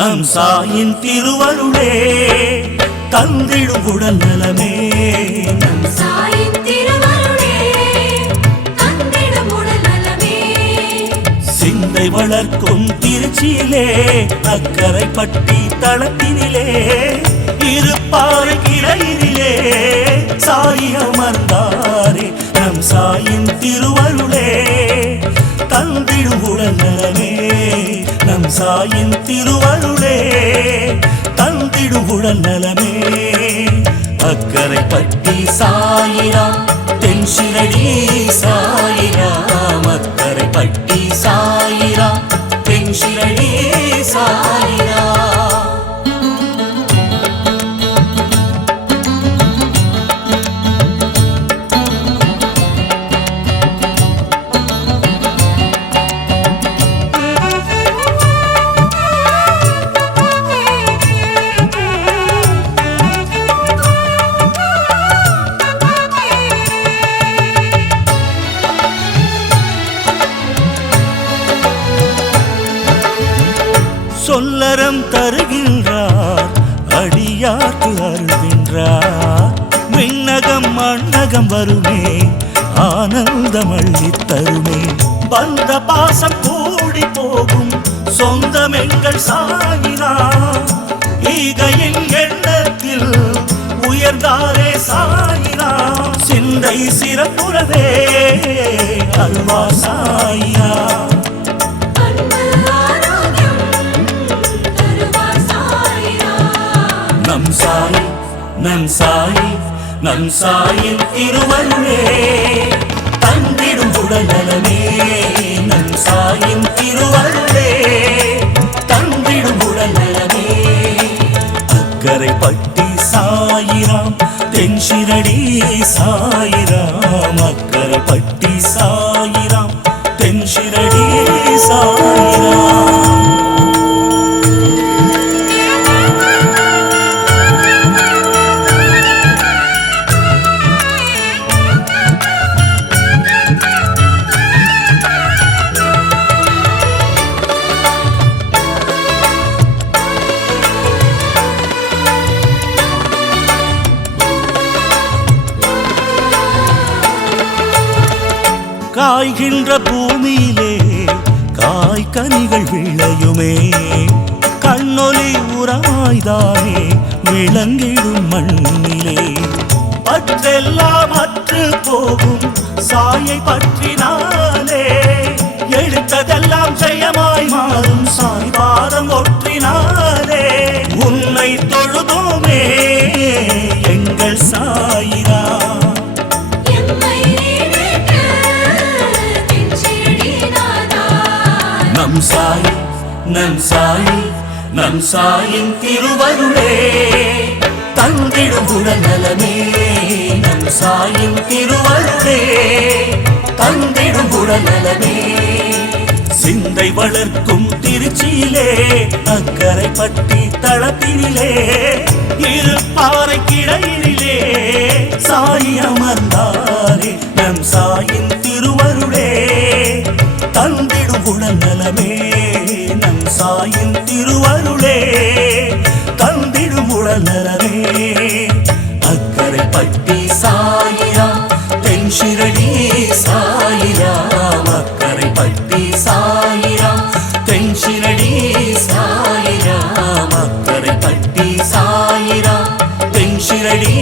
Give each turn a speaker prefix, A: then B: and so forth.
A: நம் சாயின் திருவருளே தந்திடும் உடல் நலமே நம்
B: சாயின் திருவருளே தந்திடும் உடல் நலமே
A: சிந்தை வளர்க்கும் திருச்சியிலே அக்கரை பட்டி தளத்தினிலே இருப்பாறை இடையிலே சாய் அமர்ந்தாரே. நம் சாயின் திருவருளே தந்திடும் உடல் நலமே சாயின் திருவருளே தந்திடும் உடல் நலமே. அக்கரை பட்டி சாயிராம் தென்சிரடி சாயிராம் அக்கரை பட்டி சாயிராம் தென்சிரடி சாயிராம் கரம் தருகின்றார் அடியார்க்கு அருகின்றார் மின்னகம் மண்ணகம் வருமே ஆனந்தம் அள்ளி தருமே. வந்த பாசம் கூடி போகும் சொந்தம் எங்கள் சாயினா ஈகையின் எண்ணத்தில் உயர்ந்தாரே சாயினா சிந்தை சிறப்புறவே அல்வா சாயினா நம் சாயி நம் சாயின் திருவருளே தந்திடும் உடல்நலமே. நம் சாயின் திருவருளே தந்திடும் உடல்நலமே. அக்கரை பட்டி சாயிராம் தென்சிரடி சாயிராம் அக்கரை பட்டி சாயிராம் காய்கின்ற பூமியிலே காய்கனிகள் விளையுமே. கண்ணொலி உரமாய்தானே விளங்கிடும் மண்ணிலே. பற்றெல்லாம் அற்று போகும் சாயை
B: பற்றினார்
A: நம் சாயி நம் சாயின் திருவருளே. தந்திடும் குணநலமே நம் சாயின் திருவருளே. தந்திடும் குணநலமே. சிந்தை வளர்க்கும் திருச்சியிலே அக்கரை பட்டி தளத்தினிலே இரு பாறை கிடையிலே தாயின் திருவருளே தந்திடும் உடலரவே. அக்கரை பட்டி சாயிரா தென்ஷிரடி சாயிரா அக்கரை பட்டி சாயிரா தென்ஷிரடி சாயிரா அக்கரை பட்டி சாயிரா தென்ஷிரடி